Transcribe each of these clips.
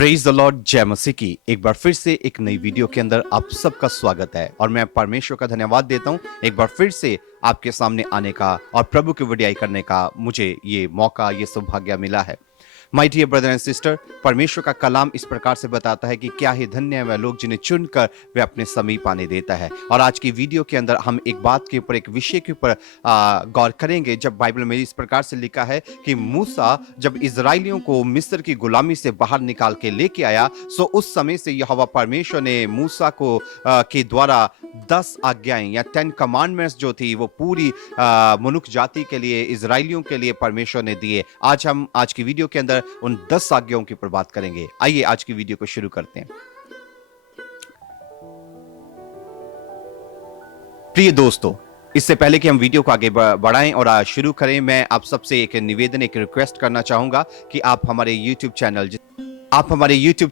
Praise the Lord, जय मसीह की। एक बार फिर से एक नई वीडियो के अंदर आप सबका स्वागत है और मैं परमेश्वर का धन्यवाद देता हूं एक बार फिर से आपके सामने आने का और प्रभु की वडियाई करने का मुझे ये मौका, ये सौभाग्य मिला है। My dear brother and sister, परमेश्वर का कलाम इस प्रकार से बताता है कि क्या ही धन्य है वह लोग जिन्हें चुनकर वे अपने समीप आने देता है। और आज की वीडियो के अंदर हम एक बात के ऊपर, एक विषय के ऊपर गौर करेंगे। जब बाइबल में इस प्रकार से लिखा है कि मूसा जब इजराइलियों को मिस्र की गुलामी से बाहर निकाल के लेके आया, सो उस समय से यहोवा परमेश्वर ने मूसा को के द्वारा 10 आज्ञाएं या 10 कमांडमेंट्स जो थी वो पूरी मनुष्य जाति के लिए, इजराइलियों के लिए परमेश्वर ने दिए। आज हम आज की वीडियो के अंदर उन 10 आज्ञाओं की बात करेंगे। आइए आज की वीडियो को शुरू करते हैं। प्रिय दोस्तों, इससे पहले कि हम वीडियो को आगे बढ़ाएं और शुरू करें, मैं आप सबसे एक निवेदन, एक रिक्वेस्ट करना चाहूंगा कि आप हमारे YouTube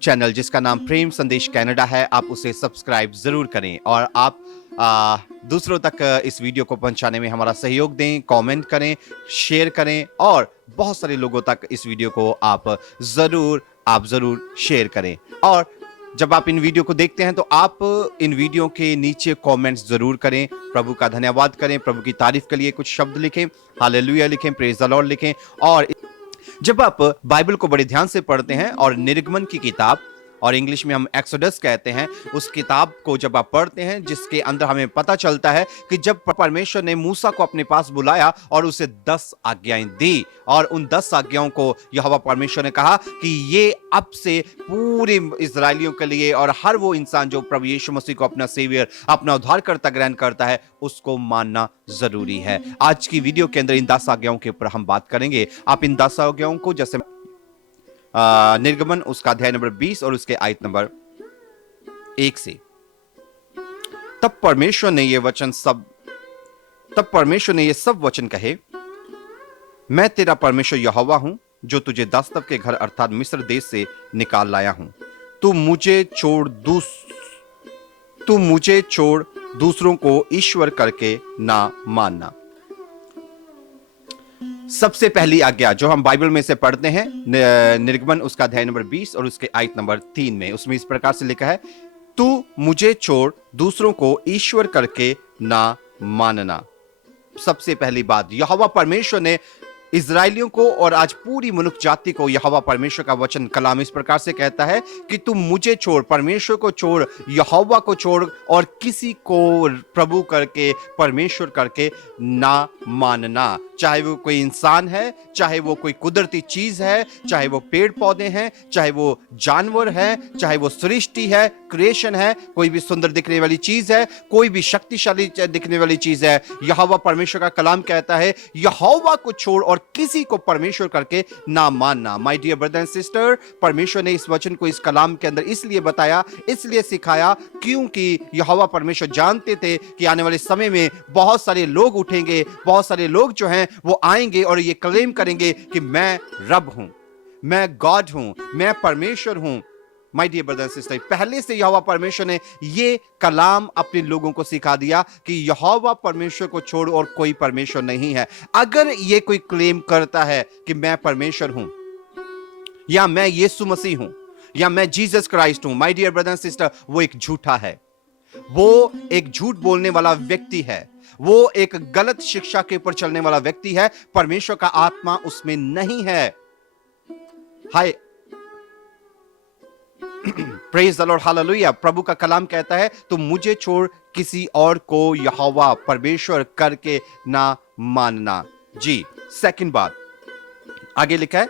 चैनल जिसका नाम प्रेम संदेश कनाडा है, आप उसे सब्सक्राइब जरूर करें और आप दूसरों तक इस वीडियो को पहुंचाने में हमारा सहयोग दें, कमेंट करें, शेयर करें और बहुत सारे लोगों तक इस वीडियो को आप जरूर शेयर करें। और जब आप इन वीडियो को देखते हैं तो आप इन वीडियो के नीचे कमेंट्स जरूर करें, प्रभु का धन्यवाद करें, प्रभु की तारीफ के लिए कुछ शब्द लिखें, हालेलुया लिखें, प्रेज द लॉर्ड लिखें। और जब आप बाइबल को बड़े ध्यान से पढ़ते हैं और निर्गमन की किताब, और इंग्लिश में हम एक्सोडस कहते हैं, उस किताब को जब आप पढ़ते हैं, जिसके अंदर हमें पता चलता है कि जब परमेश्वर ने मूसा को अपने पास बुलाया और उसे 10 आज्ञाएं दी, और उन 10 आज्ञाओं को यहोवा परमेश्वर ने कहा कि ये अब से पूरे इजराइलियों के लिए और हर वो इंसान जो प्रभु यीशु मसीह को अपना सेवियर, अपना उद्धारकर्ता ग्रहण करता है, उसको मानना जरूरी है। आज की वीडियो के अंदर इन 10 आज्ञाओं के ऊपर हम बात करेंगे। आप इन 10 आज्ञाओं को, जैसे निर्गमन उसका अध्याय नंबर 20 और उसके आयत नंबर 1 से, तब परमेश्वर ने ये सब वचन कहे, मैं तेरा परमेश्वर यहोवा हूं जो तुझे दास्तव के घर अर्थात मिस्र देश से निकाल लाया हूं। तू मुझे छोड़ दूसरों को ईश्वर करके ना मानना। सबसे पहली आज्ञा जो हम बाइबल में से पढ़ते हैं, निर्गमन उसका अध्याय नंबर 20 और उसके आयत नंबर 3 में, उसमें इस प्रकार से लिखा है, तू मुझे छोड़ दूसरों को ईश्वर करके ना मानना। सबसे पहली बात, यहोवा परमेश्वर ने इजराइलियों को और आज पूरी मनुष्य जाति को, यहोवा परमेश्वर का वचन कलाम इस प्रकार से कहता है कि तुम मुझे छोड़, परमेश्वर को छोड़, यहोवा को छोड़ और किसी को प्रभु करके, परमेश्वर करके ना मानना। चाहे वो कोई इंसान है, चाहे वो कोई कुदरती चीज है, चाहे वो पेड़ पौधे हैं, चाहे वो जानवर है, चाहे वो सृष्टि है, क्रिएशन है, कोई भी सुंदर दिखने वाली चीज है, कोई भी शक्तिशाली दिखने वाली चीज है, यहोवा परमेश्वर का कलाम कहता है यहोवा को छोड़ और किसी को परमेश्वर करके ना मानना। My dear brother and sister, परमेश्वर ने इस वचन को इस कलाम के अंदर इसलिए बताया, इसलिए सिखाया, क्योंकि यहोवा परमेश्वर जानते थे कि आने वाले समय में बहुत सारे लोग उठेंगे, बहुत सारे लोग जो हैं वो आएंगे और ये क्लेम करेंगे कि मैं रब हूं, मैं गॉड हूं, मैं परमेश्वर हूं। My dear brother and sister, पहले से यहोवा परमेश्वर ने ये कलाम अपने लोगों को सिखा दिया कि यहोवा परमेश्वर को छोड़ और कोई परमेश्वर नहीं है। अगर ये कोई क्लेम करता है कि मैं परमेश्वर हूं, या मैं यीशु मसीह हूं, या मैं जीसस क्राइस्ट हूं, my dear brother and sister, वो एक झूठा है, वो एक झूठ बोलने वाला व्यक्ति है, वो एक गलत शिक्षा के ऊपर चलने वाला व्यक्ति है। परमेश्वर का आत्मा उसमें नहीं है। हाय, प्रेज द लॉर्ड, हालेलुया। प्रभु का कलाम कहता है तुम मुझे छोड़ किसी और को यहोवा परमेश्वर करके ना मानना। जी, सेकंड बात आगे लिखा है,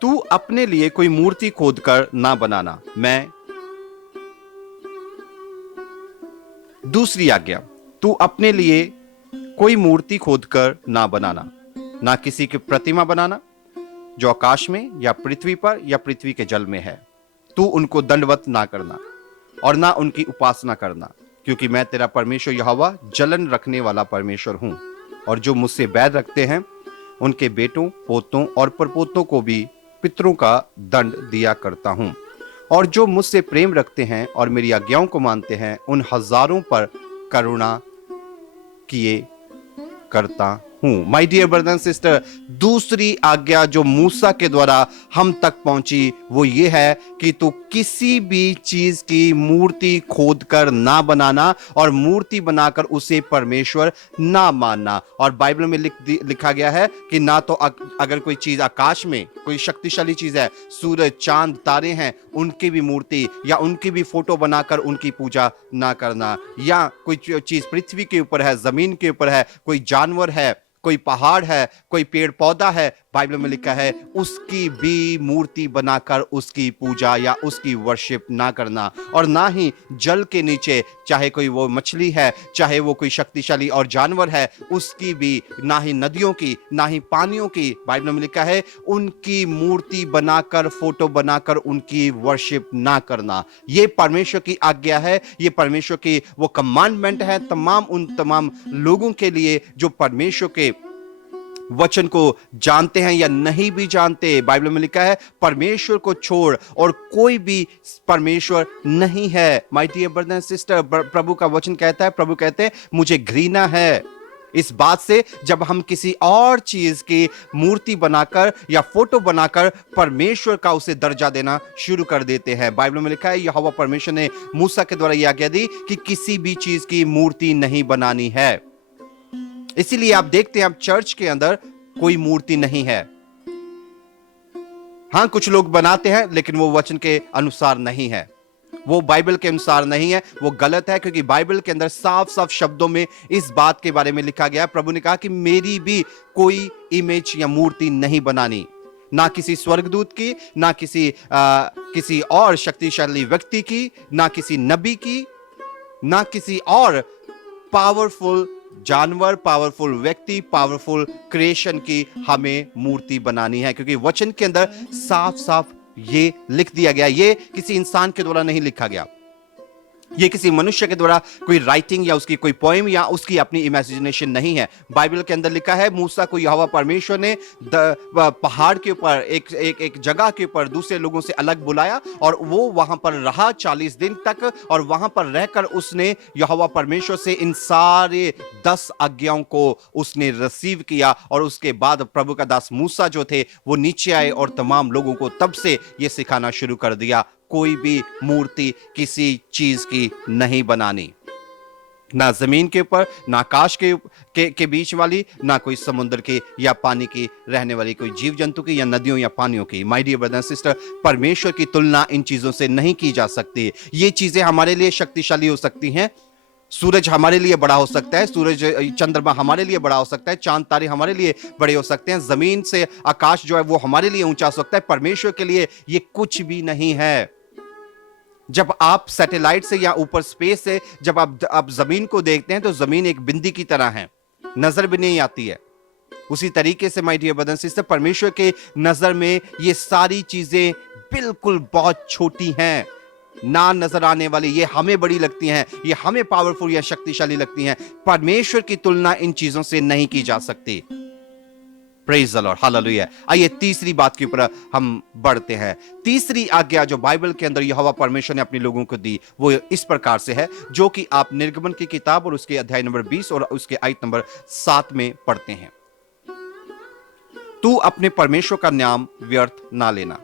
तू अपने लिए कोई मूर्ति खोदकर ना बनाना। दूसरी आज्ञा, तू अपने लिए कोई मूर्ति खोदकर ना बनाना, ना किसी की प्रतिमा बनाना जो आकाश में या पृथ्वी पर या पृथ्वी के जल में है। तू उनको दंडवत ना करना और ना उनकी उपासना करना, क्योंकि मैं तेरा परमेश्वर यहोवा जलन रखने वाला परमेश्वर हूं, और जो मुझसे बैर रखते हैं उनके बेटों, पोतों और परपोतों को भी पितरों का दंड दिया करता हूं, और जो मुझसे प्रेम रखते हैं और मेरी आज्ञाओं को मानते हैं उन हजारों पर करुणा किए करता हूं। My dear brother and sister, दूसरी आज्ञा जो मूसा के द्वारा हम तक पहुंची वो ये है कि तू किसी भी चीज की मूर्ति खोदकर ना बनाना और मूर्ति बनाकर उसे परमेश्वर ना मानना। और बाइबल में लिखा गया है कि ना तो अगर कोई चीज आकाश में कोई शक्तिशाली चीज है, सूरज चांद तारे हैं, उनकी भी मूर्ति या उनकी भी फोटो बनाकर उनकी पूजा ना करना, या कोई चीज पृथ्वी के ऊपर है, जमीन के ऊपर है, कोई जानवर है, कोई पहाड़ है, कोई पेड़ पौधा है, बाइबल में लिखा है उसकी भी मूर्ति बनाकर उसकी पूजा या उसकी वर्शिप ना करना। और ना ही जल के नीचे, चाहे कोई वो मछली है, चाहे वो कोई शक्तिशाली और जानवर है, उसकी भी, ना ही नदियों की, ना ही पानियों की, बाइबल में लिखा है उनकी मूर्ति बनाकर, फोटो बनाकर उनकी वर्शिप ना करना। ये परमेश्वर की आज्ञा है, ये परमेश्वर की वो कमांडमेंट है उन तमाम लोगों के लिए जो परमेश्वर के वचन को जानते हैं या नहीं भी जानते। बाइबल में लिखा है परमेश्वर को छोड़ और कोई भी परमेश्वर नहीं है। My dear brother and sister, प्रभु का वचन कहता है, प्रभु कहते हैं मुझे घृणा है इस बात से जब हम किसी और चीज की मूर्ति बनाकर या फोटो बनाकर परमेश्वर का उसे दर्जा देना शुरू कर देते हैं। बाइबल में लिखा है यहोवा परमेश्वर ने मूसा के द्वारा यह आज्ञा दी कि किसी भी चीज की मूर्ति नहीं बनानी है। इसीलिए आप देखते हैं अब चर्च के अंदर कोई मूर्ति नहीं है। हां, कुछ लोग बनाते हैं लेकिन वो वचन के अनुसार नहीं है, वो बाइबल के अनुसार नहीं है, वो गलत है। क्योंकि बाइबल के अंदर साफ साफ शब्दों में इस बात के बारे में लिखा गया है, प्रभु ने कहा कि मेरी भी कोई इमेज या मूर्ति नहीं बनानी, ना किसी स्वर्गदूत की, ना किसी और शक्तिशाली व्यक्ति की, ना किसी नबी की, ना किसी और पावरफुल जानवर, पावरफुल व्यक्ति, पावरफुल क्रिएशन की हमें मूर्ति बनानी है। क्योंकि वचन के अंदर साफ साफ ये लिख दिया गया, ये किसी इंसान के द्वारा नहीं लिखा गया, ये किसी मनुष्य के द्वारा कोई राइटिंग या उसकी कोई पोएम या उसकी अपनी इमेजिनेशन नहीं है। बाइबल के अंदर लिखा है मूसा को यहोवा परमेश्वर ने पहाड़ के ऊपर एक जगह के ऊपर दूसरे लोगों से अलग बुलाया और वो वहां पर रहा 40 दिन तक, और वहां पर रहकर उसने यहोवा परमेश्वर से इन सारे 10 आज्ञाओं को उसने रिसीव किया। और उसके बाद प्रभु का दास मूसा जो थे वो नीचे आए और तमाम लोगों को तब से ये सिखाना शुरू कर दिया, कोई भी मूर्ति किसी चीज की नहीं बनानी, ना जमीन के ऊपर, ना आकाश के बीच वाली, ना कोई समुद्र के या पानी की रहने वाली कोई जीव जंतु की या नदियों या पानियों की। My dear brother and sister, परमेश्वर की तुलना इन चीजों से नहीं की जा सकती। ये चीजें हमारे लिए शक्तिशाली हो सकती हैं, सूरज हमारे लिए बड़ा हो सकता है, सूरज चंद्रमा हमारे लिए बड़ा हो सकता है, चांद तारे हमारे लिए बड़े हो सकते हैं, जमीन से आकाश जो है वो हमारे लिए ऊंचा हो सकता है, परमेश्वर के लिए ये कुछ भी नहीं है। जब आप सैटेलाइट से या ऊपर स्पेस से जब आप जमीन को देखते हैं तो जमीन एक बिंदी की तरह है, नजर भी नहीं आती है। उसी तरीके से my dear brother and sister, परमेश्वर के नजर में ये सारी चीजें बिल्कुल बहुत छोटी हैं, ना नजर आने वाली। ये हमें बड़ी लगती हैं, ये हमें पावरफुल या शक्तिशाली लगती हैं, परमेश्वर की तुलना इन चीजों से नहीं की जा सकती। Praise the Lord, hallelujah. आइए तीसरी बात के ऊपर हम बढ़ते हैं। तीसरी आज्ञा जो बाइबल के अंदर यहोवा परमेश्वर ने अपने लोगों को दी वो इस प्रकार से है, जो कि आप निर्गमन की किताब और उसके अध्याय नंबर 20 और उसके आयत नंबर 7 में पढ़ते हैं। तू अपने परमेश्वर का नाम व्यर्थ ना लेना,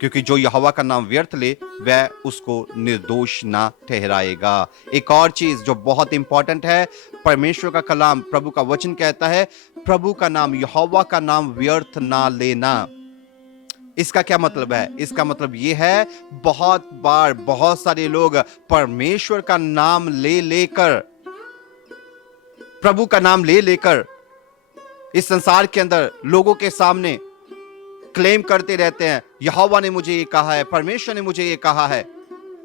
क्योंकि जो यहोवा का नाम व्यर्थ ले वह उसको निर्दोष ना ठहराएगा। एक और चीज जो बहुत इंपॉर्टेंट है, परमेश्वर का कलाम, प्रभु का वचन कहता है प्रभु का नाम, यहोवा का नाम व्यर्थ ना लेना। इसका क्या मतलब है? इसका मतलब यह है बहुत बार बहुत सारे लोग परमेश्वर का नाम ले लेकर, प्रभु का नाम ले लेकर इस संसार के अंदर लोगों के सामने क्लेम करते रहते हैं, यहोवा ने मुझे ये कहा है, परमेश्वर ने मुझे ये कहा है।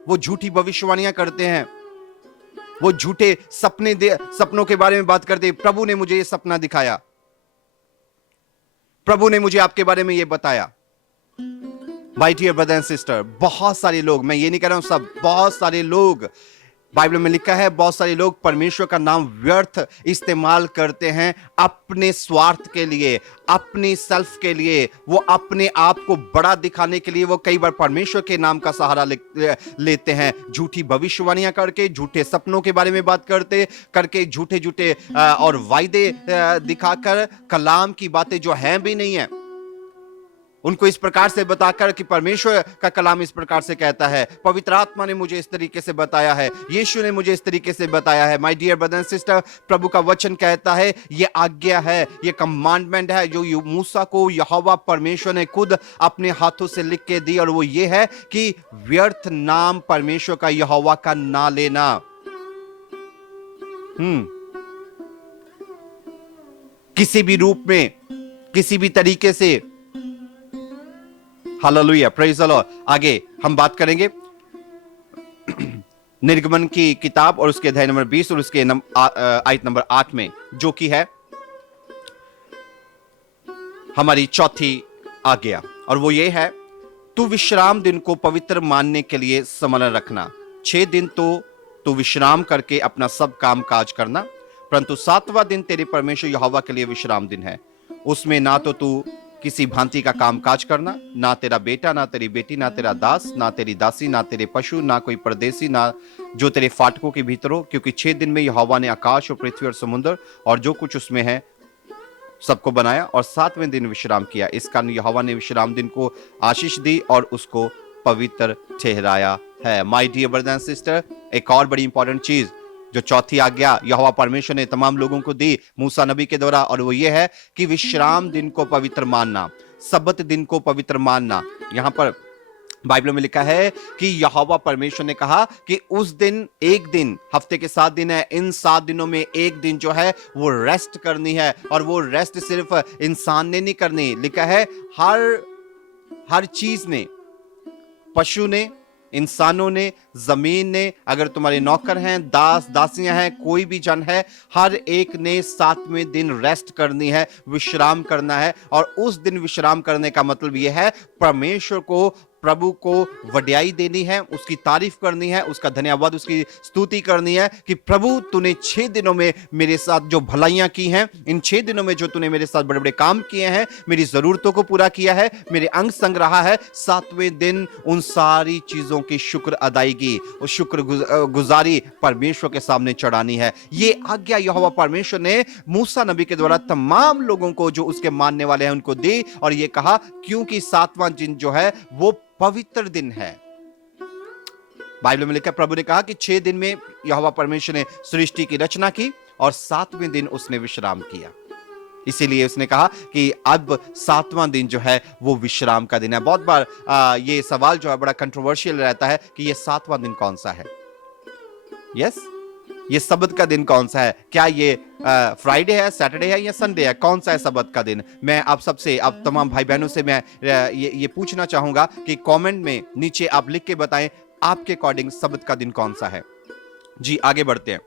वो झूठी भविष्यवाणियां करते हैं, वो झूठे सपनों के बारे में बात करते हैं। प्रभु ने मुझे ये सपना दिखाया, प्रभु ने मुझे आपके बारे में ये बताया। My dear brother and sister, बहुत सारे लोग, मैं ये नहीं कह रहा हूं सब, बहुत सारे लोग बाइबल में लिखा है बहुत सारे लोग परमेश्वर का नाम व्यर्थ इस्तेमाल करते हैं अपने स्वार्थ के लिए, अपनी सेल्फ के लिए। वो अपने आप को बड़ा दिखाने के लिए वो कई बार परमेश्वर के नाम का सहारा लेते हैं, झूठी भविष्यवाणियां करके, झूठे सपनों के बारे में बात करके झूठे झूठे और वायदे दिखाकर, कलाम की बातें जो हैं भी नहीं है उनको इस प्रकार से बताकर कि परमेश्वर का कलाम इस प्रकार से कहता है, पवित्र आत्मा ने मुझे इस तरीके से बताया है, यीशु ने मुझे इस तरीके से बताया है। My dear brother and sister, प्रभु का वचन कहता है, ये आज्ञा है, ये कमांडमेंट है जो मूसा को यहोवा परमेश्वर ने खुद अपने हाथों से लिख के दी, और वो ये है कि व्यर्थ नाम परमेश्वर का यहोवा का ना लेना। किसी भी रूप में, किसी भी तरीके से। Hallelujah, praise the Lord. आगे हम बात करेंगे निर्गमन की किताब और उसके अध्याय नंबर 20 और उसके आयत नंबर 8 में, जो कि है हमारी चौथी आज्ञा, और वो ये है, तू विश्राम दिन को पवित्र मानने के लिए स्मरण रखना। 6 दिन तो तू विश्राम करके अपना सब काम काज करना, परंतु 7वां दिन तेरे परमेश्वर यहोवा के लिए विश्राम दिन है। उसमें ना तो तू किसी भांति का काम काज करना, ना तेरा बेटा, ना तेरी बेटी, ना तेरा दास, ना तेरी दासी, ना तेरे पशु, ना कोई परदेसी, ना जो तेरे फाटकों के भीतर हो, क्योंकि 6 दिन में यहोवा ने आकाश और पृथ्वी और समुद्र और जो कुछ उसमें है सबको बनाया, और 7वें दिन विश्राम किया। इस कारण यहोवा ने विश्राम दिन को आशीष दी और उसको पवित्र ठहराया है। My dear brother and sister, एक और बड़ी इंपॉर्टेंट चीज जो चौथी आज्ञा यहोवा परमेश्वर ने तमाम लोगों को दी मूसा नबी के द्वारा, और वो ये है कि विश्राम दिन को पवित्र मानना, सब्बत दिन को पवित्र मानना। यहां पर बाइबल में लिखा है कि यहोवा परमेश्वर ने कहा कि उस दिन, एक दिन, हफ्ते के 7 दिन है, इन 7 दिनों में एक दिन जो है वो रेस्ट करनी है, और वो रेस्ट सिर्फ इंसान ने नहीं करनी। लिखा है हर चीज ने, पशु ने, इंसानों ने, जमीन ने, अगर तुम्हारे नौकर हैं, दास दासियां हैं, कोई भी जन है, हर एक ने 7वें दिन रेस्ट करनी है, विश्राम करना है। और उस दिन विश्राम करने का मतलब यह है परमेश्वर को, प्रभु को वड्याई देनी है, उसकी तारीफ करनी है, उसका धन्यवाद, उसकी स्तुति करनी है कि प्रभु तूने 6 दिनों में मेरे साथ जो भलाइयां की हैं, इन 6 दिनों में जो तूने मेरे साथ बड़े बड़े काम किए हैं, मेरी जरूरतों को पूरा किया है, मेरे अंग संग रहा है, 7वें दिन उन सारी चीजों की शुक्र अदायगी और शुक्र गुजारी परमेश्वर के सामने चढ़ानी है। ये आज्ञा यहोवा परमेश्वर ने मूसा नबी के द्वारा तमाम लोगों को जो उसके मानने वाले हैं उनको दी, और ये कहा क्योंकि 7वां दिन जो है वो पवित्र दिन है। बाइबल में लिखा, प्रभु ने कहा कि 6 दिन में यहोवा परमेश्वर ने सृष्टि की रचना की और 7वें दिन उसने विश्राम किया। इसीलिए उसने कहा कि अब 7वां दिन जो है वो विश्राम का दिन है। बहुत बार ये सवाल जो है बड़ा कंट्रोवर्शियल रहता है कि ये 7वां दिन कौन सा है। यस, ये सब्त का दिन कौन सा है? क्या ये फ्राइडे है, सैटरडे है या संडे है? कौन सा है सब्त का दिन? मैं आप सबसे, आप तमाम भाई बहनों से मैं ये पूछना चाहूंगा कि कमेंट में नीचे आप लिख के बताएं आपके अकॉर्डिंग सब्त का दिन कौन सा है। जी आगे बढ़ते हैं।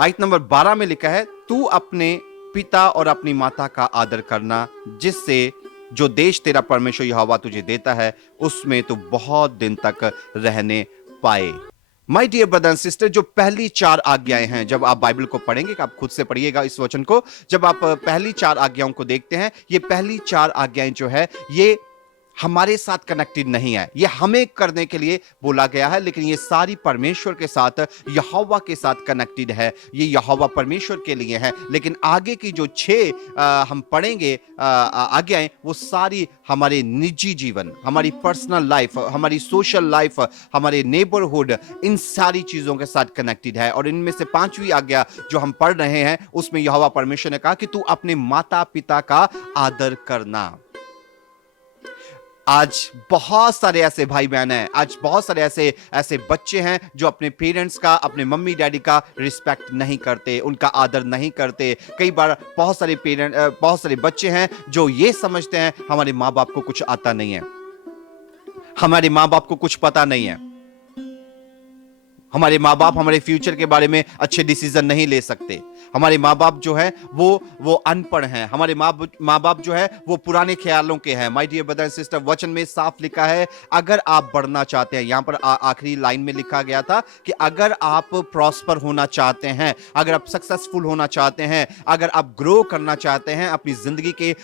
आयत नंबर 12 में लिखा है, तू अपने पिता और अपनी माता का आदर करना, जिससे जो देश तेरा परमेश्वर यहोवा तुझे देता है उसमें तू बहुत दिन तक रहने पाए। My dear brother and sister, जो पहली 4 आज्ञाएं हैं, जब आप बाइबल को पढ़ेंगे, आप खुद से पढ़िएगा इस वचन को, जब आप पहली 4 आज्ञाओं को देखते हैं, ये पहली 4 आज्ञाएं जो है ये हमारे साथ कनेक्टेड नहीं है, ये हमें करने के लिए बोला गया है, लेकिन ये सारी परमेश्वर के साथ, यहोवा के साथ कनेक्टेड है, ये यहोवा परमेश्वर के लिए है। लेकिन आगे की जो 6 हम पढ़ेंगे आज्ञाएं, वो सारी हमारे निजी जीवन, हमारी पर्सनल लाइफ, हमारी सोशल लाइफ, हमारे नेबरहुड, इन सारी चीजों के साथ कनेक्टेड है। और इनमें से 5वीं आज्ञा जो हम पढ़ रहे हैं, उसमें यहोवा परमेश्वर ने कहा कि तू अपने माता पिता का आदर करना। आज बहुत सारे ऐसे भाई बहन हैं, आज बहुत सारे ऐसे बच्चे हैं जो अपने पेरेंट्स का, अपने मम्मी डैडी का रिस्पेक्ट नहीं करते, उनका आदर नहीं करते। कई बार बहुत सारे बच्चे हैं जो ये समझते हैं हमारे माँ बाप को कुछ आता नहीं है, हमारे माँ बाप को कुछ पता नहीं है, हमारे माँ बाप हमारे फ्यूचर के बारे में अच्छे डिसीजन नहीं ले सकते। हमारे माँ बाप जो है वो अनपढ़ हैं। हमारे माँ बाप जो है वो पुराने ख्यालों के हैं। My dear brother and sister, वचन में साफ लिखा है, अगर आप बढ़ना चाहते हैं, यहां पर आखिरी लाइन में लिखा गया था कि अगर आप प्रॉस्पर होना चाहते हैं, अगर आप सक्सेसफुल होना चाहते हैं, अगर आप ग्रो करना चाहते हैं अपनी जिंदगी के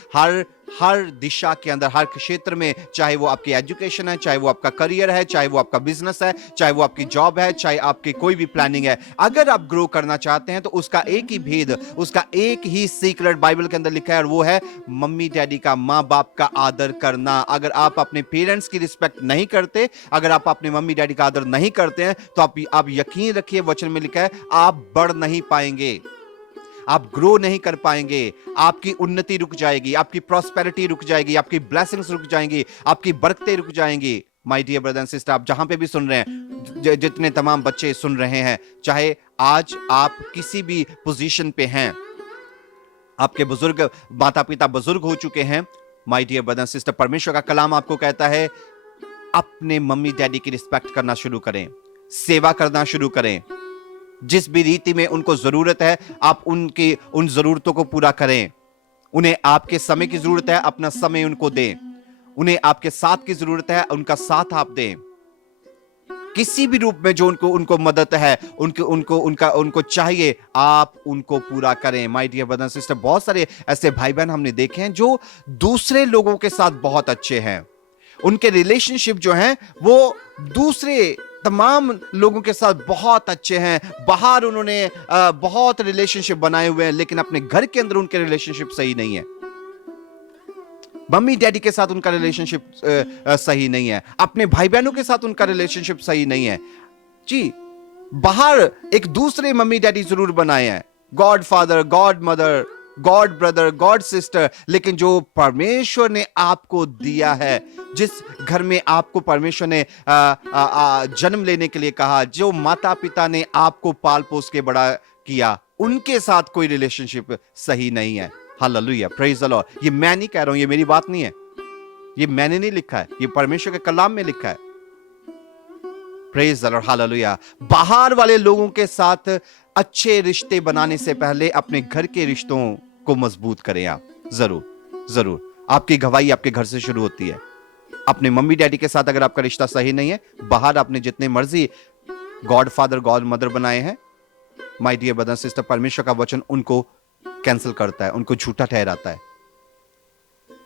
हर दिशा के अंदर, हर क्षेत्र में, चाहे वो आपकी एजुकेशन है, चाहे वो आपका करियर है, चाहे वो आपका बिजनेस है, चाहे वो आपकी जॉब है, चाहे आपकी कोई भी प्लानिंग है, अगर आप ग्रो करना चाहते हैं तो उसका एक ही भेद, उसका एक ही सीक्रेट बाइबल के अंदर लिखा है, और वो है मम्मी डैडी का, माँ बाप का आदर करना। अगर आप अपने पेरेंट्स की रिस्पेक्ट नहीं करते, अगर आप अपने मम्मी डैडी का आदर नहीं करते हैं, तो आप यकीन रखिए, वचन में लिखा है, आप बढ़ नहीं पाएंगे, आप ग्रो नहीं कर पाएंगे, आपकी उन्नति रुक जाएगी, आपकी प्रॉस्पेरिटी रुक जाएगी, आपकी ब्लेसिंग्स रुक जाएंगी, आपकी बरकतें रुक जाएंगी। My dear brother and sister, आप जहां पे भी सुन रहे हैं, जितने तमाम बच्चे सुन रहे हैं, चाहे आज आप किसी भी पोजीशन पे हैं, आपके बुजुर्ग माता पिता बुजुर्ग हो चुके हैं, my dear brother and sister, परमेश्वर का कलाम आपको कहता है, अपने मम्मी डैडी की रिस्पेक्ट करना शुरू करें, सेवा करना शुरू करें, जिस भी रीति में उनको जरूरत है आप उन जरूरतों को पूरा करें। उन्हें आपके समय की जरूरत है, अपना समय उनको दें। उन्हें आपके साथ की जरूरत है, उनका साथ आप दें। किसी भी रूप में जो उनको मदद है, उनको चाहिए, आप उनको पूरा करें। My dear brother and sister, बहुत सारे ऐसे भाई बहन हमने देखे हैं जो दूसरे लोगों के साथ बहुत अच्छे हैं, उनके रिलेशनशिप जो हैं वो दूसरे तमाम लोगों के साथ बहुत अच्छे हैं, बाहर उन्होंने बहुत रिलेशनशिप बनाए हुए हैं, लेकिन अपने घर के अंदर उनके रिलेशनशिप सही नहीं है। मम्मी डैडी के साथ उनका रिलेशनशिप सही नहीं है, अपने भाई बहनों के साथ उनका रिलेशनशिप सही नहीं है जी। बाहर एक दूसरे मम्मी डैडी जरूर बनाए हैं, God father, God mother, God brother, God sister, लेकिन जो परमेश्वर ने आपको दिया है, जिस घर में आपको परमेश्वर ने जन्म लेने के लिए कहा, जो माता पिता ने आपको पाल पोस के बड़ा किया, उनके साथ कोई रिलेशनशिप सही नहीं है। Hallelujah, praise the Lord. ये मैं नहीं कह रहा हूं, ये मेरी बात नहीं है, ये मैंने नहीं लिखा है, ये परमेश्वर के कलाम में लिखा है। Praise the Lord, hallelujah. बाहर वाले लोगों के साथ अच्छे रिश्ते बनाने से पहले अपने घर के रिश्तों को मजबूत करें। आप जरूर आपकी गवाही आपके घर से शुरू होती है। अपने मम्मी डैडी के साथ अगर आपका रिश्ता सही नहीं है, बाहर आपने जितने मर्जी गॉड फादर, गॉड मदर बनाए हैं, माय डियर ब्रदर सिस्टर, परमेश्वर का वचन उनको कैंसिल करता है, उनको झूठा ठहराता है।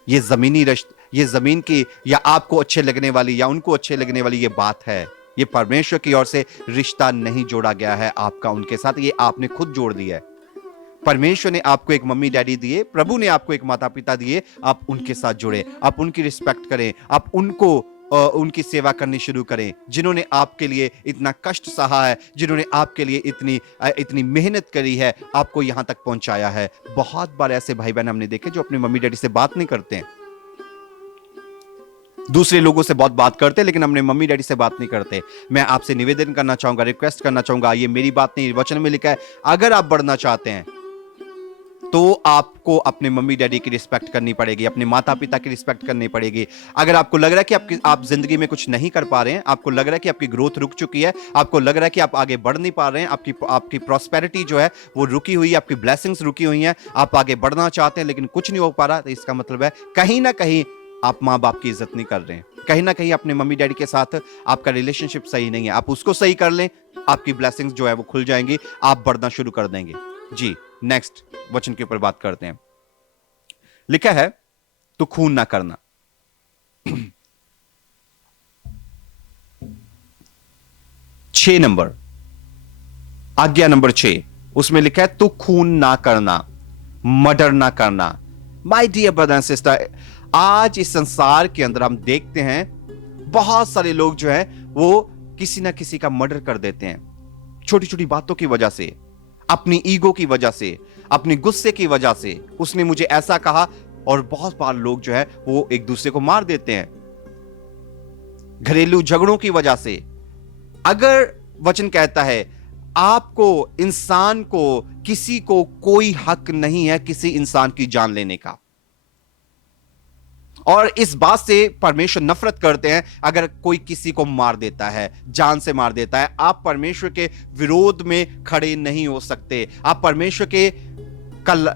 ये जमीनी रिश्ते, ये जमीन की या आपको अच्छे लगने वाली या उनको अच्छे लगने वाली ये बात है, ये परमेश्वर की ओर से रिश्ता नहीं जोड़ा गया है आपका उनके साथ, ये आपने खुद जोड़ दिया है। परमेश्वर ने आपको एक मम्मी डैडी दिए, प्रभु ने आपको एक माता पिता दिए, आप उनके साथ जुड़े, आप उनकी रिस्पेक्ट करें, आप उनकी सेवा करनी शुरू करें, जिन्होंने आपके लिए इतना कष्ट सहा है, जिन्होंने आपके लिए इतनी मेहनत करी है, आपको यहां तक पहुंचाया है। बहुत बार ऐसे भाई बहन हमने देखे जो अपने मम्मी डैडी से बात नहीं करते हैं, दूसरे लोगों से बहुत बात करते हैं, लेकिन अपने मम्मी डैडी से बात नहीं करते। मैं आपसे निवेदन करना चाहूंगा, रिक्वेस्ट करना चाहूंगा, ये मेरी बात नहीं, वचन में लिखा है, अगर आप बढ़ना चाहते हैं तो आपको अपने मम्मी डैडी की रिस्पेक्ट करनी पड़ेगी, अपने माता पिता की रिस्पेक्ट करनी पड़ेगी। अगर आपको लग रहा है कि आप जिंदगी में कुछ नहीं कर पा रहे हैं, आपको लग रहा है कि आपकी ग्रोथ रुक चुकी है, आपको लग रहा है कि आप आगे बढ़ नहीं पा रहे हैं, आपकी प्रॉस्पेरिटी जो है वो रुकी हुई है, आपकी ब्लेसिंग्स रुकी हुई हैं, आप आगे बढ़ना चाहते हैं लेकिन कुछ नहीं हो पा रहा, तो इसका मतलब है कहीं ना कहीं आप माँ बाप की इज्जत नहीं कर रहे हैं, कहीं ना कहीं अपने मम्मी डैडी के साथ आपका रिलेशनशिप सही नहीं है। आप उसको सही कर लें, आपकी ब्लेसिंग्स जो है वो खुल जाएंगी, आप बढ़ना शुरू कर देंगे जी। नेक्स्ट वचन के ऊपर बात करते हैं। लिखा है, तो खून ना करना। 6 नंबर, आज्ञा नंबर 6, उसमें लिखा है, तो खून ना करना, मर्डर ना करना। My dear brother and sister, आज इस संसार के अंदर हम देखते हैं बहुत सारे लोग जो हैं वो किसी ना किसी का मर्डर कर देते हैं, छोटी छोटी बातों की वजह से, अपनी ईगो की वजह से, अपनी गुस्से की वजह से, उसने मुझे ऐसा कहा, और बहुत बार लोग जो है वो एक दूसरे को मार देते हैं घरेलू झगड़ों की वजह से। अगर वचन कहता है आपको, इंसान को, किसी को कोई हक नहीं है किसी इंसान की जान लेने का, और इस बात से परमेश्वर नफरत करते हैं अगर कोई किसी को मार देता है, जान से मार देता है। आप परमेश्वर के विरोध में खड़े नहीं हो सकते। आप परमेश्वर के कल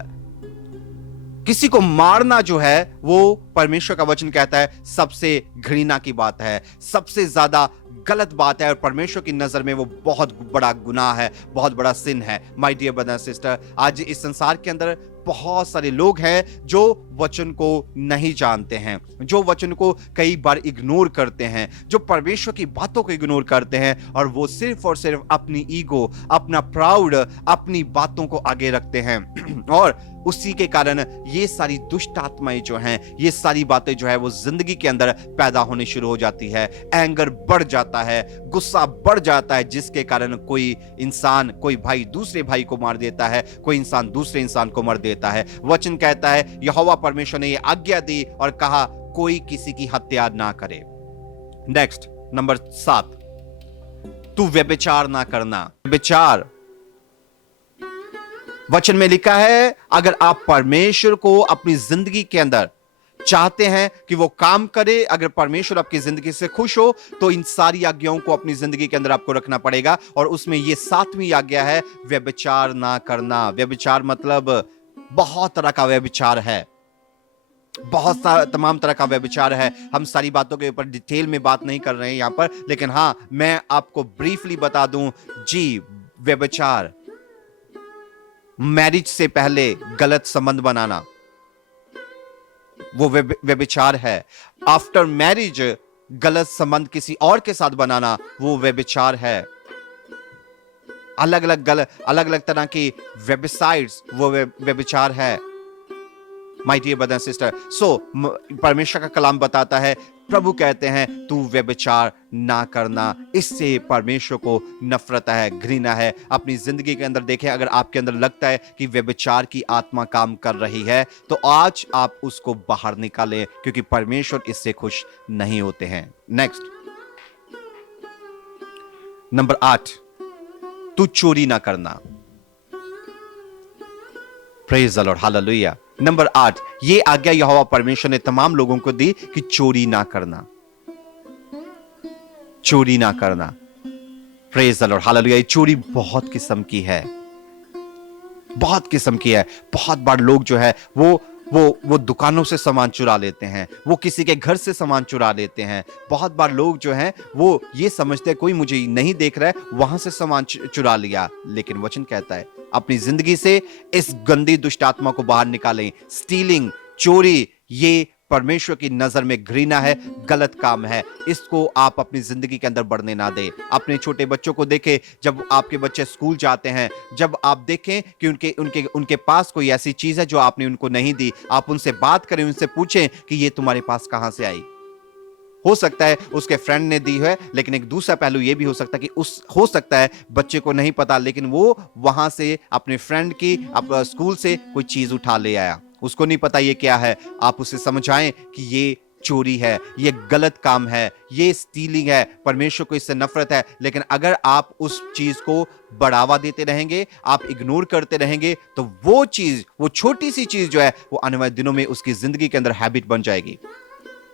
किसी को मारना जो है वो परमेश्वर का वचन कहता है सबसे घृणा की बात है, सबसे ज्यादा गलत बात है, और परमेश्वर की नजर में वो बहुत बड़ा गुनाह है, बहुत बड़ा सिन है। माय डियर ब्रदर सिस्टर, आज इस संसार के अंदर बहुत सारे लोग हैं जो वचन को नहीं जानते हैं, जो वचन को कई बार इग्नोर करते हैं, जो परमेश्वर की बातों को इग्नोर करते हैं, और वो सिर्फ और सिर्फ अपनी ईगो, अपना प्राउड, अपनी बातों को आगे रखते हैं। और उसी के कारण ये सारी दुष्ट आत्माएं जो हैं, ये सारी बातें जो है वो जिंदगी के अंदर पैदा होने शुरू हो जाती है। एंगर बढ़ जाता है, गुस्सा बढ़ जाता है, जिसके कारण कोई इंसान, कोई भाई दूसरे भाई को मार देता है, कोई इंसान दूसरे इंसान को मार देता है। वचन कहता है यहोवा परमेश्वर ने ये आज्ञा दी और कहा कोई किसी की हत्या ना करे। नेक्स्ट, नंबर 7, तू व्यभिचार ना करना। व्यभिचार वचन में लिखा है अगर आप परमेश्वर को अपनी जिंदगी के अंदर चाहते हैं कि वो काम करे, अगर परमेश्वर आपकी जिंदगी से खुश हो, तो इन सारी आज्ञाओं को अपनी जिंदगी के अंदर आपको रखना पड़ेगा। और उसमें ये 7वीं आज्ञा है व्यभिचार ना करना। व्यभिचार मतलब बहुत तरह का व्यभिचार है, बहुत तमाम तरह का व्यभिचार है। हम सारी बातों के ऊपर डिटेल में बात नहीं कर रहे हैं यहां पर, लेकिन हां, मैं आपको ब्रीफली बता दूं जी। व्यभिचार, मैरिज से पहले गलत संबंध बनाना, वो व्यभिचार है। आफ्टर मैरिज गलत संबंध किसी और के साथ बनाना, वो व्यभिचार है। अलग अलग तरह की वेबसाइट्स, वो व्यभिचार है। माय डियर ब्रदर सिस्टर, सो परमेश्वर का कलाम बताता है, प्रभु कहते हैं तू व्यभिचार ना करना। इससे परमेश्वर को नफरत है, घृणा है। अपनी जिंदगी के अंदर देखें, अगर आपके अंदर लगता है कि व्यभिचार की आत्मा काम कर रही है, तो आज आप उसको बाहर निकालें, क्योंकि परमेश्वर इससे खुश नहीं होते हैं। नेक्स्ट, नंबर 8, तू चोरी ना करना। Praise the Lord, hallelujah. Number 8, ये आज्ञा यहोवा परमेश्वर ने तमाम लोगों को दी कि चोरी ना करना, चोरी ना करना। Praise the Lord, hallelujah. चोरी बहुत किस्म की है, बहुत किस्म की है। बहुत बार लोग जो है वो दुकानों से सामान चुरा लेते हैं, वो किसी के घर से सामान चुरा लेते हैं। बहुत बार लोग जो हैं वो ये समझते हैं कोई मुझे नहीं देख रहा है, वहां से सामान चुरा लिया। लेकिन वचन कहता है अपनी जिंदगी से इस गंदी दुष्ट आत्मा को बाहर निकालें। स्टीलिंग, चोरी, ये परमेश्वर की नजर में घृणा है, गलत काम है। इसको आप अपनी जिंदगी के अंदर बढ़ने ना दें। अपने छोटे बच्चों को देखें, जब आपके बच्चे स्कूल जाते हैं, जब आप देखें कि उनके उनके उनके पास कोई ऐसी चीज है जो आपने उनको नहीं दी, आप उनसे बात करें, उनसे पूछें कि ये तुम्हारे पास कहां से आई। हो सकता है उसके फ्रेंड ने दी है, लेकिन एक दूसरा पहलू यह भी हो सकता है कि हो सकता है बच्चे को नहीं पता, लेकिन वो वहां से अपने फ्रेंड की स्कूल से कोई चीज उठा ले आया, उसको नहीं पता ये क्या है। आप उसे समझाएं कि ये चोरी है, ये गलत काम है, ये स्टीलिंग है, परमेश्वर को इससे नफरत है। लेकिन अगर आप उस चीज को बढ़ावा देते रहेंगे, आप इग्नोर करते रहेंगे, तो वो चीज, वो छोटी सी चीज जो है, वो आने वाले दिनों में उसकी जिंदगी के अंदर हैबिट बन जाएगी।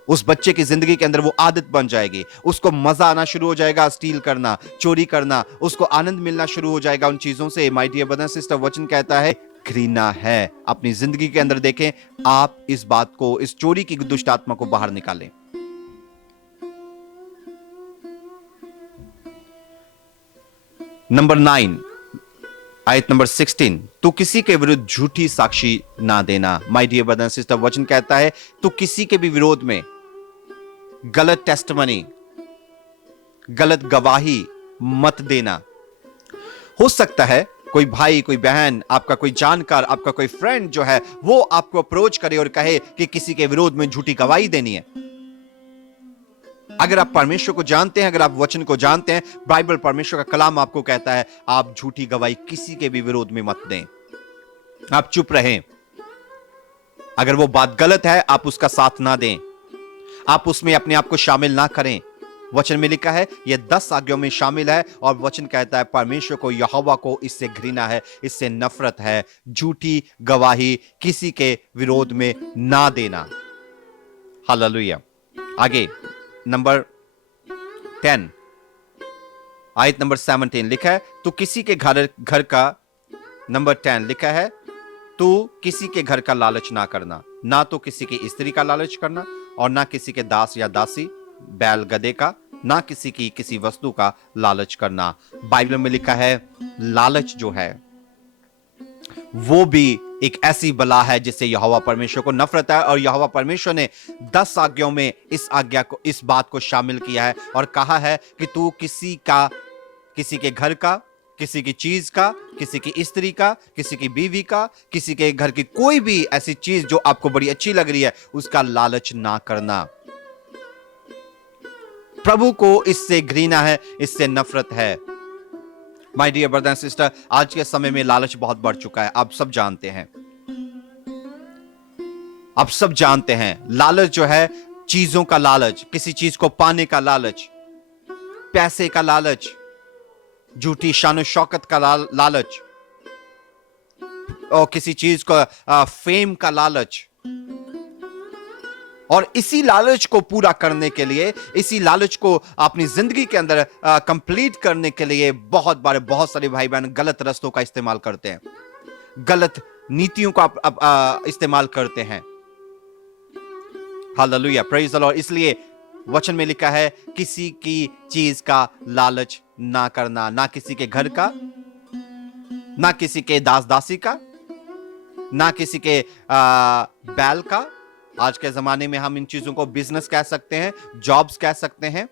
उस बच्चे की जिंदगी के अंदर वो आदत बन जाएगी। उसको मजा आना शुरू हो जाएगा स्टील करना, चोरी करना, उसको आनंद मिलना शुरू हो जाएगा उन चीजों से। माय डियर ब्रदर सिस्टर, वचन कहता है घृणा है। अपनी जिंदगी के अंदर देखें, आप इस बात को, इस चोरी की दुष्ट आत्मा को बाहर निकालें। नंबर 9, आयत नंबर 16, तू किसी के विरुद्ध झूठी साक्षी ना देना। माय डियर ब्रदर सिस्टर, वचन कहता है तू किसी के भी विरोध में गलत टेस्टमनी, गलत गवाही मत देना। हो सकता है कोई भाई, कोई बहन, आपका कोई जानकार, आपका कोई फ्रेंड जो है, वो आपको अप्रोच करे और कहे कि किसी के विरोध में झूठी गवाही देनी है। अगर आप परमेश्वर को जानते हैं, अगर आप वचन को जानते हैं, बाइबल, परमेश्वर का कलाम आपको कहता है आप झूठी गवाही किसी के भी विरोध में मत दें। आप चुप रहें। अगर वो बात गलत है, आप उसका साथ ना दें, आप उसमें अपने आप को शामिल ना करें। वचन में लिखा है यह 10 आज्ञाओं में शामिल है, और वचन कहता है परमेश्वर को, यहोवा को इससे घृणा है, इससे नफरत है। झूठी गवाही किसी के विरोध में ना देना। हालेलुया। आगे नंबर 10, आयत नंबर 17 लिखा है, तू किसी के घर का, नंबर 10 लिखा है, तू किसी के घर का लालच ना करना, ना तो किसी की स्त्री का लालच करना, और ना किसी के दास या दासी, बैल गधे का, ना किसी की किसी वस्तु का लालच करना। बाइबल में लिखा है लालच जो है वो भी एक ऐसी बला है जिससे यहोवा परमेश्वर को नफरत है, और यहोवा परमेश्वर ने 10 आज्ञाओं में इस आज्ञा को, इस बात को शामिल किया है और कहा है कि तू किसी के घर का, किसी की चीज का, किसी की स्त्री का, किसी की बीवी का, किसी के घर की कोई भी ऐसी चीज जो आपको बड़ी अच्छी लग रही है उसका लालच ना करना। प्रभु को इससे घृणा है, इससे नफरत है। My dear brother and sister, आज के समय में लालच बहुत बढ़ चुका है, आप सब जानते हैं। आप सब जानते हैं लालच जो है, चीजों का लालच, किसी चीज को पाने का लालच, पैसे का लालच, झूठी शान शौकत का लालच, और किसी चीज का फेम का लालच। और इसी लालच को पूरा करने के लिए, इसी लालच को अपनी जिंदगी के अंदर कंप्लीट करने के लिए बहुत सारे भाई बहन गलत रास्तों का इस्तेमाल करते हैं, गलत नीतियों का इस्तेमाल करते हैं। Hallelujah, praise the Lord. इसलिए वचन में लिखा है किसी की चीज का लालच ना करना, ना किसी के घर का, ना किसी के दास दासी का, ना किसी के बैल का। आज के जमाने में हम इन चीजों को बिजनेस कह सकते हैं, जॉब्स कह सकते हैं।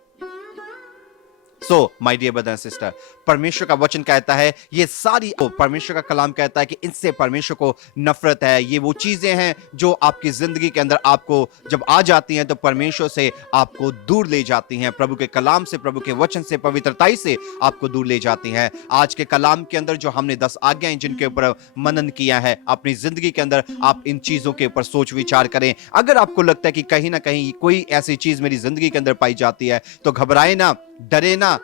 So my dear brother and sister, परमेश्वर का वचन कहता है ये सारी, परमेश्वर का कलाम कहता है कि इनसे परमेश्वर को नफरत है। ये वो चीजें हैं जो आपकी जिंदगी के अंदर आपको जब आ जाती हैं तो परमेश्वर से आपको दूर ले जाती हैं, प्रभु के कलाम से, प्रभु के वचन से, पवित्रताई से आपको दूर ले जाती हैं। आज के कलाम के अंदर जो हमने 10 आज्ञाएं जिनके ऊपर मनन किया है, अपनी जिंदगी के अंदर आप इन चीजों के ऊपर सोच विचार करें। अगर आपको लगता है कि कहीं ना कहीं कोई ऐसी चीज मेरी जिंदगी के अंदर पाई जाती है तो घबराए ना, डरे ना,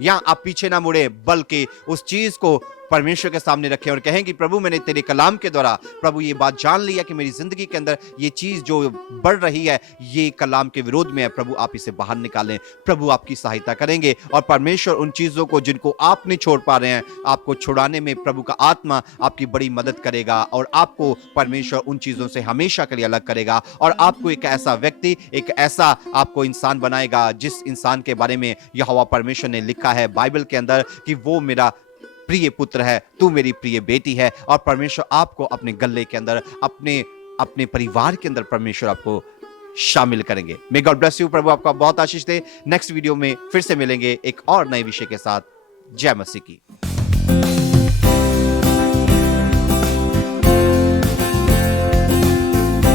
या आप पीछे ना मुड़े, बल्कि उस चीज को परमेश्वर के सामने रखें और कहें कि प्रभु मैंने तेरे कलाम के द्वारा प्रभु ये बात जान ली है कि मेरी जिंदगी के अंदर ये चीज जो बढ़ रही है ये कलाम के विरोध में है, प्रभु आप इसे बाहर निकालें। प्रभु आपकी सहायता करेंगे और परमेश्वर उन चीजों को जिनको आप नहीं छोड़ पा रहे हैं, आपको छुड़ाने में प्रभु का आत्मा आपकी बड़ी मदद करेगा और आपको परमेश्वर उन चीजों से हमेशा के लिए अलग करेगा और आपको एक ऐसा व्यक्ति, एक ऐसा आपको इंसान बनाएगा जिस इंसान के बारे में यहोवा परमेश्वर ने लिखा है बाइबल के अंदर कि वो मेरा प्रिय पुत्र है, तू मेरी प्रिय बेटी है। और परमेश्वर आपको अपने गले के अंदर, अपने परिवार के अंदर परमेश्वर आपको शामिल करेंगे। May God bless you. प्रभु आपका बहुत आशीष दे। नेक्स्ट वीडियो में फिर से मिलेंगे एक और नए विषय के साथ। जय मसीह की।